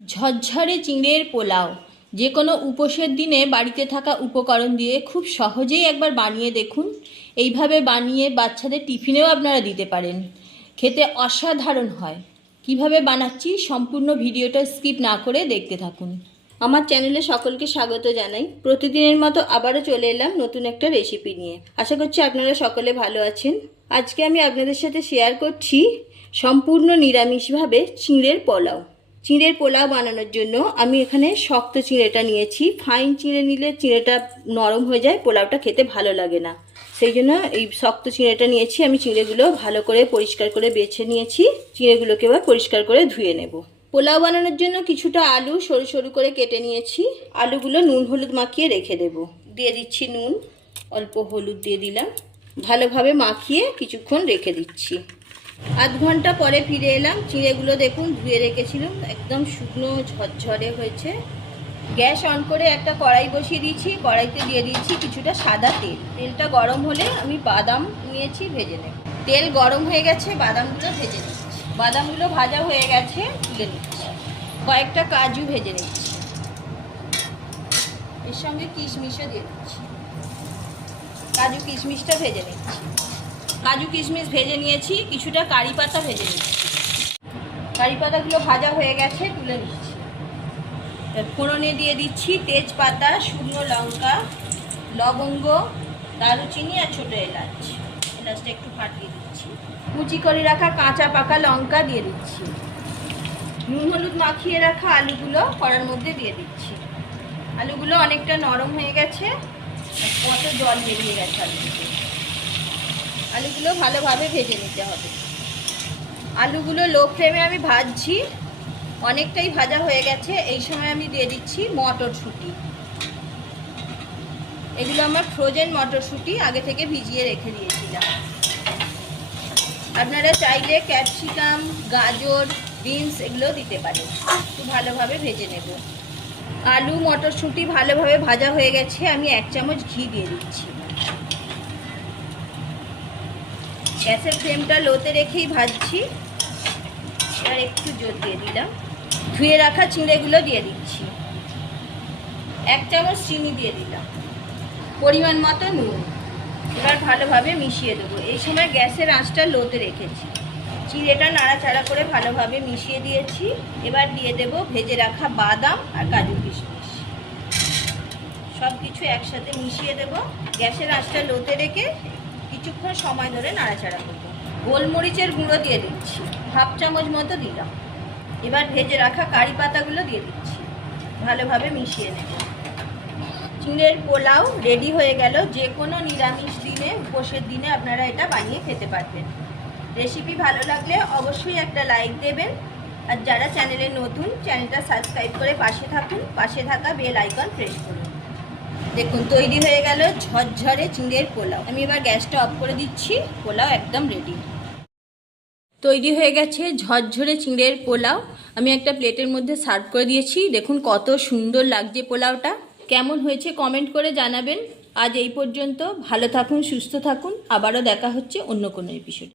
ঝরঝরে চিংড়ির পোলাও যে কোনো উপোসের দিনে বাড়িতে থাকা উপকরণ দিয়ে খুব সহজেই একবার বানিয়ে দেখুন। এইভাবে বানিয়ে বাচ্চাদের টিফিনেও আপনারা দিতে পারেন, খেতে অসাধারণ হয়। কিভাবে বানাচ্ছি সম্পূর্ণ ভিডিওটা স্কিপ না করে দেখতে থাকুন। আমার চ্যানেলে সকলকে স্বাগত জানাই। প্রতিদিনের মতো আবারও চলে এলাম নতুন একটা রেসিপি নিয়ে। আশা করছি আপনারা সকলে ভালো আছেন। আজকে আমি আপনাদের সাথে শেয়ার করছি সম্পূর্ণ নিরামিষভাবে চিংড়ির পোলাও। চিঁড়ের পোলাও বানানোর জন্য আমি এখানে শক্ত চিঁড়েটা নিয়েছি। ফাইন চিঁড়ে নিলে চিঁড়েটা নরম হয়ে যায়, পোলাওটা খেতে ভালো লাগে না। সেই জন্য এই শক্ত চিঁড়েটা নিয়েছি। আমি চিঁড়েগুলো ভালো করে পরিষ্কার করে বেছে নিয়েছি। চিঁড়েগুলোকে এবার পরিষ্কার করে ধুয়ে নেব। পোলাও বানানোর জন্য কিছুটা আলু সরু সরু করে কেটে নিয়েছি। আলুগুলো নুন হলুদ মাখিয়ে রেখে দেব। দিয়ে দিচ্ছি নুন, অল্প হলুদ দিয়ে দিলাম। ভালোভাবে মাখিয়ে কিছুক্ষণ রেখে দিচ্ছি। আধ ঘন্টা পরে ফিরে এলাম। চিঁড়েগুলো দেখুন ধুয়ে রেখেছিলাম, একদম শুকনো ঝরঝরে হয়েছে। গ্যাস অন করে একটা কড়াই বসিয়ে দিয়েছি। কড়াইতে দিয়ে দিয়েছি কিছুটা সাদা তেল। তেলটা গরম হলে আমি বাদাম নিয়েছি, ভেজে নেব। তেল গরম হয়ে গেছে, বাদামগুলো ভেজে নিচ্ছি। বাদামগুলো ভাজা হয়ে গেছে, তুলে নিচ্ছি। কয়েকটা কাজু ভেজে নিচ্ছি, এর সঙ্গে কিশমিশও দিয়ে দিচ্ছি। কাজু কিশমিশটা ভেজে নিচ্ছি। কাজু কিশমিশ ভেজে নিয়েছি, কিছুটা কারি পাতা ভেজে নিচ্ছি। কারি পাতাগুলো ভাজা হয়ে গেছে, তুলে নিচ্ছি। ফোড়নে দিয়ে দিচ্ছি তেজপাতা, শুকনো লঙ্কা, লবঙ্গ, দারুচিনি আর ছোটো এলাচ। এলাচটা একটু ফাটিয়ে দিচ্ছি। কুচি করে রাখা কাঁচা পাকা লঙ্কা দিয়ে দিচ্ছি। নুন হলুদ মাখিয়ে রাখা আলুগুলো কড়ার মধ্যে দিয়ে দিচ্ছি। আলুগুলো অনেকটা নরম হয়ে গেছে, কত জল বেরিয়ে গেছে আলুগুলো। আলুগুলো ভালোভাবে ভেজে নিতে হবে। আলুগুলো লো ফ্লেমে আমি ভাজছি, অনেকটাই ভাজা হয়ে গেছে। এই সময় আমি দিয়ে দিচ্ছি মটরশুঁটি। এগুলো আমার ফ্রোজেন মটরশুঁটি, আগে থেকে ভিজিয়ে রেখে দিয়েছিলাম। আপনারা চাইলে ক্যাপসিকাম, গাজর, বিনস এগুলো দিতে পারেন। একটু ভালোভাবে ভেজে নেব। আলু মটরশুঁটি ভালোভাবে ভাজা হয়ে গেছে, আমি 1 চামচ ঘি দিয়ে দিচ্ছি। গ্যাসের ফ্লেমটা লোতে রেখেই ভাজছি। এবার একটু জোর দিয়ে দিলাম। ধুয়ে রাখা চিঁড়েগুলো দিয়ে দিচ্ছি। 1 চামচ চিনি দিয়ে দিলাম, পরিমাণ মতো নুন। এবার ভালোভাবে মিশিয়ে দেবো। এই সময় গ্যাসের আঁচটা লোতে রেখেছি। চিঁড়েটা নাড়াচাড়া করে ভালোভাবে মিশিয়ে দিয়েছি। এবার দিয়ে দেব ভেজে রাখা বাদাম আর কাজু কিশমিশ। সব কিছু একসাথে মিশিয়ে দেব। গ্যাসের আঁচটা লোতে রেখে কিছুক্ষণ সময় ধরে নাড়াচাড়া করব। গোলমরিচের গুঁড়ো দিয়ে দিচ্ছি, 1/2 চামচ মতো দিলাম। এবার ভেজে রাখা কারি পাতাগুলো দিয়ে দিচ্ছি। ভালোভাবে মিশিয়ে নেব। চিংড়ির পোলাও রেডি হয়ে গেল। যে কোনো নিরামিষ দিনে, উপোসের দিনে আপনারা এটা বানিয়ে খেতে পারবেন। রেসিপি ভালো লাগলে অবশ্যই একটা লাইক দেবেন। আর যারা চ্যানেলে নতুন, চ্যানেলটা সাবস্ক্রাইব করে পাশে থাকুন। পাশে থাকা বেল আইকন প্রেস করুন। দেখুন তৈরি হয়ে গেল ঝরঝরে চিংড়ির পোলাও। আমি এবার গ্যাসটা অফ করে দিচ্ছি। পোলাও একদম রেডি। তৈরি হয়ে গেছে ঝরঝরে চিংড়ির পোলাও। আমি একটা প্লেটের মধ্যে সার্ভ করে দিয়েছি। দেখুন কত সুন্দর লাগছে পোলাওটা। কেমন হয়েছে কমেন্ট করে জানাবেন। আজ এই পর্যন্ত। ভালো থাকুন, সুস্থ থাকুন। আবারও দেখা হচ্ছে অন্য কোনো এপিসোডে।